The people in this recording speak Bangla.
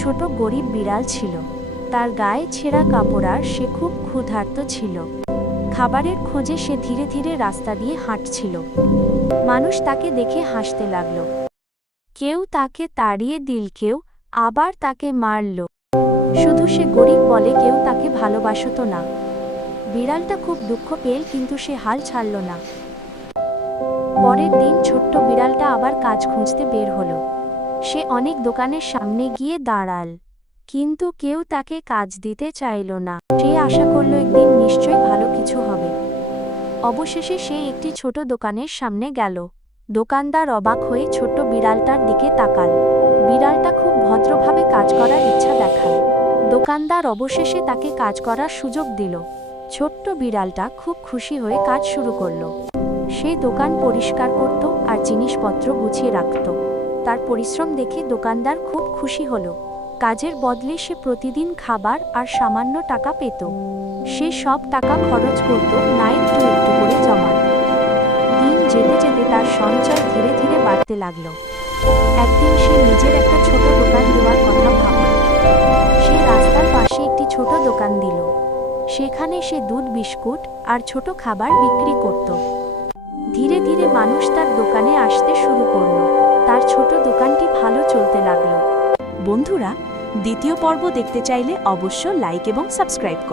ছোট গরিব বিড়াল ছিল। তার গায়ে ছেঁড়া কাপড় আর সে খুব ক্ষুধার্ত ছিল। খাবারের খোঁজে সে ধীরে ধীরে রাস্তা দিয়ে হাঁটছিল। মানুষ তাকে দেখে হাসতে লাগলো। কেউ তাকে তাড়িয়ে দিল, কেউ আবার তাকে মারল। শুধু সে গরিব বলে কেউ তাকে ভালোবাসতো না। বিড়ালটা খুব দুঃখ পেল, কিন্তু সে হাল ছাড়ল না। পরের দিন ছোট্ট বিড়ালটা আবার কাজ খুঁজতে বের হলো। সে অনেক দোকানের সামনে গিয়ে দাঁড়াল, কিন্তু কেউ তাকে কাজ দিতে চাইল না। সে আশা করল একদিন নিশ্চয়ই ভালো কিছু হবে। অবশেষে সে একটি ছোট দোকানের সামনে গেল। দোকানদার অবাক হয়ে ছোট্ট বিড়ালটার দিকে তাকাল। বিড়ালটা খুব ভদ্রভাবে কাজ করার ইচ্ছা দেখায়। দোকানদার অবশেষে তাকে কাজ করার সুযোগ দিল। ছোট্ট বিড়ালটা খুব খুশি হয়ে কাজ শুরু করল। সে দোকান পরিষ্কার করত আর জিনিসপত্র গুছিয়ে রাখত। তার পরিশ্রম দেখে দোকানদার খুব খুশি হলো। কাজের বদলে সে প্রতিদিন খাবার আর সামান্য টাকা পেত। সে সব টাকা খরচ করত না, একটু একটু করে জমাত। দিন যেতে যেতে তার সঞ্চয় ধীরে ধীরে বাড়তে লাগলো। একদিন সে নিজের একটা ছোট দোকান দেওয়ার কথা ভাবল। সে রাস্তার পাশে একটি ছোট দোকান দিল। সেখানে সে দুধ, বিস্কুট আর ছোট খাবার বিক্রি করত। ধীরে ধীরে মানুষ তার দোকানে আসতে শুরু করলো। তার ছোট দোকানটি ভালো চলতে লাগলো। বন্ধুরা, দ্বিতীয় পর্ব দেখতে চাইলে অবশ্য লাইক এবং সাবস্ক্রাইব করুন।